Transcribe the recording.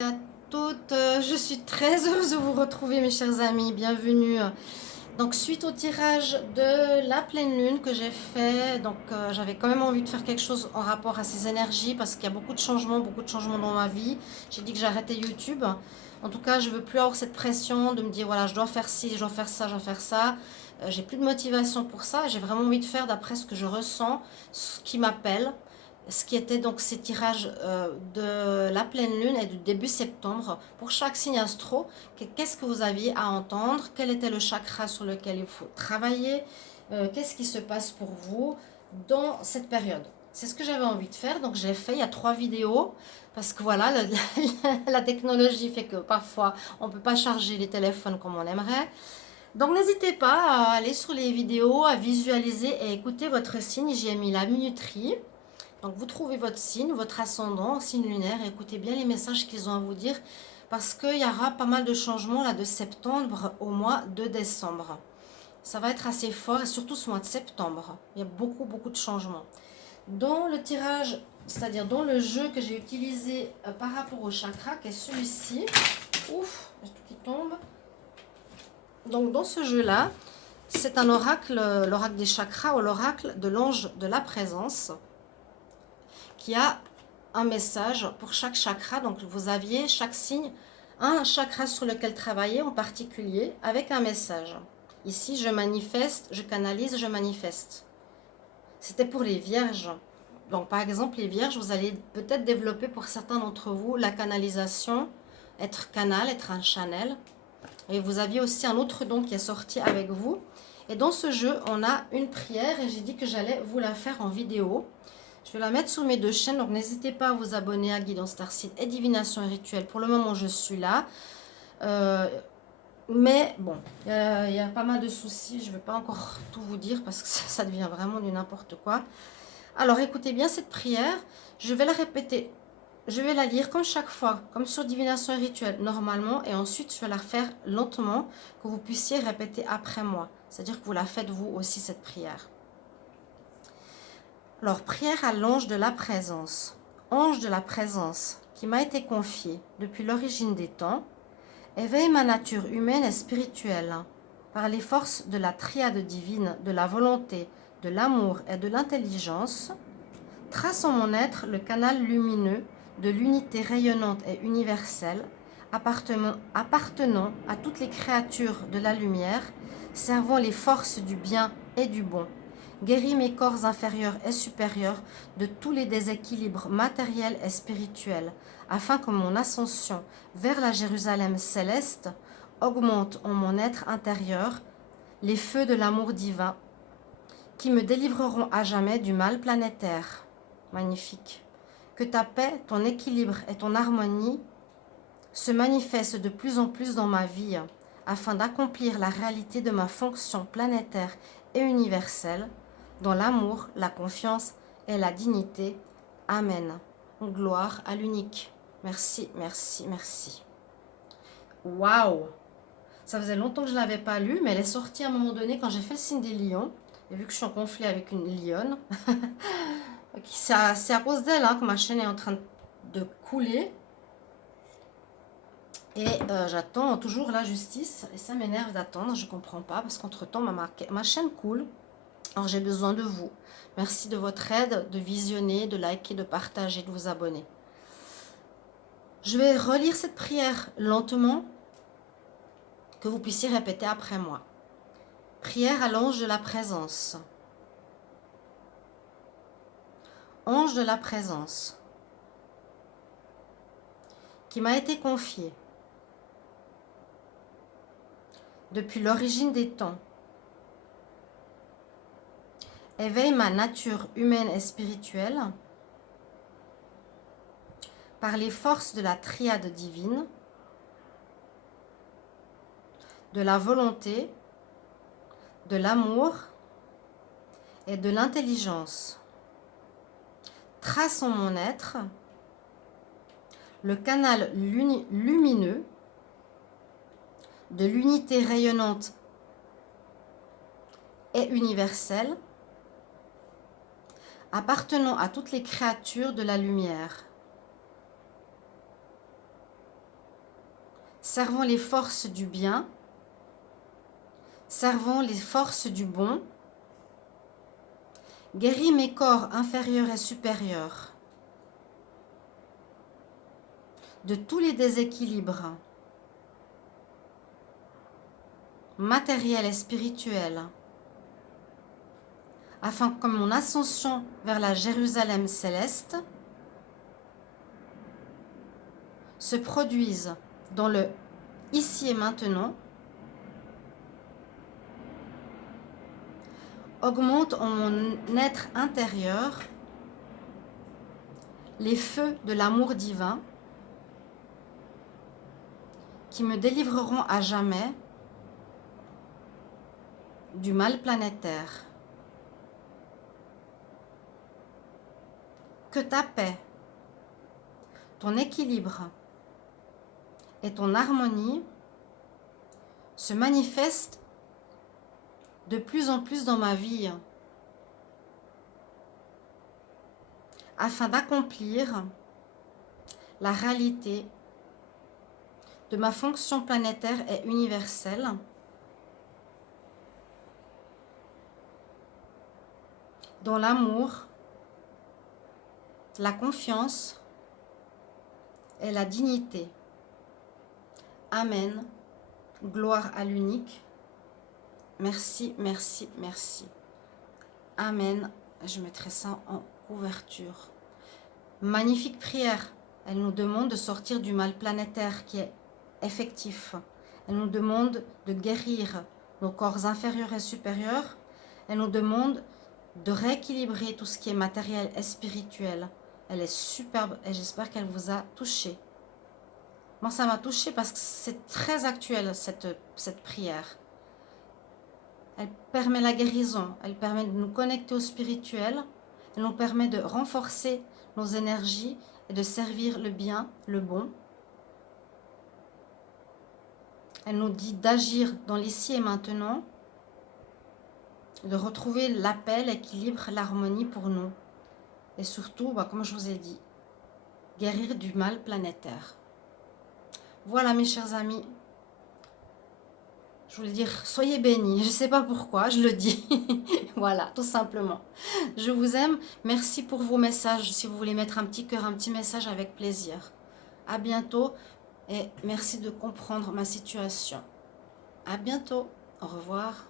À toutes, je suis très heureuse de vous retrouver mes chers amis, bienvenue. Donc suite au tirage de la pleine lune que j'ai fait, j'avais quand même envie de faire quelque chose en rapport à ces énergies parce qu'il y a beaucoup de changements dans ma vie. J'ai dit que j'arrêtais YouTube. En tout cas, je veux plus avoir cette pression de me dire voilà, je dois faire ci, je dois faire ça, je dois faire ça. J'ai plus de motivation pour ça. J'ai vraiment envie de faire d'après ce que je ressens, ce qui m'appelle. Ce qui était donc ces tirages de la pleine lune et du début septembre pour chaque signe astro. Qu'est-ce que vous aviez à entendre? Quel était le chakra sur lequel il faut travailler? Qu'est-ce qui se passe pour vous dans cette période? C'est ce que j'avais envie de faire. Donc j'ai fait, il y a 3 vidéos. Parce que voilà, la technologie fait que parfois on ne peut pas charger les téléphones comme on aimerait. Donc n'hésitez pas à aller sur les vidéos, à visualiser et écouter votre signe. J'y ai mis la minuterie. Donc vous trouvez votre signe, votre ascendant, signe lunaire, et écoutez bien les messages qu'ils ont à vous dire parce qu'il y aura pas mal de changements là de septembre au mois de décembre. Ça va être assez fort et surtout ce mois de septembre. Il y a beaucoup de changements. Dans le tirage, c'est-à-dire dans le jeu que j'ai utilisé par rapport au chakra, qui est celui-ci. Ouf, il y a tout qui tombe. Donc dans ce jeu-là, c'est un oracle, l'oracle des chakras ou l'oracle de l'ange de la présence, qui a un message pour chaque chakra. Donc vous aviez chaque signe un chakra sur lequel travailler en particulier avec un message. Ici, je manifeste, je canalise, je manifeste. C'était pour les vierges. Donc par exemple, les vierges, vous allez peut-être développer pour certains d'entre vous la canalisation, être canal, être un channel. Et vous aviez aussi un autre don qui est sorti avec vous. Et dans ce jeu, on a une prière et j'ai dit que j'allais vous la faire en vidéo. Je vais la mettre sur mes 2 chaînes, donc n'hésitez pas à vous abonner à Guidance Starseed et Divination et Rituel. Pour le moment, je suis là. Mais bon, il y a pas mal de soucis. Je ne vais pas encore tout vous dire parce que ça devient vraiment du n'importe quoi. Alors écoutez bien cette prière. Je vais la répéter. Je vais la lire comme chaque fois, comme sur Divination et Rituel, normalement. Et ensuite, je vais la refaire lentement, que vous puissiez répéter après moi. C'est-à-dire que vous la faites vous aussi, cette prière. Alors, prière à l'ange de la présence. Ange de la présence qui m'a été confié depuis l'origine des temps, éveille ma nature humaine et spirituelle par les forces de la triade divine, de la volonté, de l'amour et de l'intelligence. Trace en mon être le canal lumineux de l'unité rayonnante et universelle, appartenant à toutes les créatures de la lumière, servant les forces du bien et du bon. Guéris mes corps inférieurs et supérieurs de tous les déséquilibres matériels et spirituels, afin que mon ascension vers la Jérusalem céleste augmente en mon être intérieur les feux de l'amour divin qui me délivreront à jamais du mal planétaire. Magnifique. Que ta paix, ton équilibre et ton harmonie se manifestent de plus en plus dans ma vie, afin d'accomplir la réalité de ma fonction planétaire et universelle, dans l'amour, la confiance et la dignité. Amen. Gloire à l'unique. Merci, merci, merci. Waouh! Ça faisait longtemps que je ne l'avais pas lu, mais elle est sortie à un moment donné quand j'ai fait le signe des lions. Et vu que je suis en conflit avec une lionne, c'est à cause d'elle que ma chaîne est en train de couler. Et j'attends toujours la justice. Et ça m'énerve d'attendre, je ne comprends pas. Parce qu'entre-temps, ma chaîne coule. Alors j'ai besoin de vous. Merci de votre aide, de visionner, de liker, de partager, de vous abonner. Je vais relire cette prière lentement, que vous puissiez répéter après moi. Prière à l'ange de la présence. Ange de la présence, qui m'a été confié depuis l'origine des temps. Éveille ma nature humaine et spirituelle par les forces de la triade divine, de la volonté, de l'amour et de l'intelligence. Trace en mon être le canal lumineux de l'unité rayonnante et universelle appartenant à toutes les créatures de la lumière. servons les forces du bien, servons les forces du bon, guéris mes corps inférieurs et supérieurs de tous les déséquilibres matériels et spirituels, afin que mon ascension vers la Jérusalem céleste se produise dans le ici et maintenant, augmente en mon être intérieur les feux de l'amour divin qui me délivreront à jamais du mal planétaire. Que ta paix, ton équilibre et ton harmonie se manifestent de plus en plus dans ma vie afin d'accomplir la réalité de ma fonction planétaire et universelle dans l'amour, la confiance et la dignité. Amen. Gloire à l'unique. Merci, merci, merci. Amen. Je mettrai ça en couverture. Magnifique prière. Elle nous demande de sortir du mal planétaire qui est effectif. Elle nous demande de guérir nos corps inférieurs et supérieurs. Elle nous demande de rééquilibrer tout ce qui est matériel et spirituel. Elle est superbe et j'espère qu'elle vous a touché. Moi, ça m'a touché parce que c'est très actuel cette prière. Elle permet la guérison, elle permet de nous connecter au spirituel, elle nous permet de renforcer nos énergies et de servir le bien, le bon. Elle nous dit d'agir dans l'ici et maintenant, de retrouver la paix, l'équilibre, l'harmonie pour nous. Et surtout, comme je vous ai dit, guérir du mal planétaire. Voilà mes chers amis. Je voulais dire, soyez bénis. Je ne sais pas pourquoi, je le dis. Voilà, tout simplement. Je vous aime. Merci pour vos messages. Si vous voulez mettre un petit cœur, un petit message, avec plaisir. À bientôt et merci de comprendre ma situation. À bientôt. Au revoir.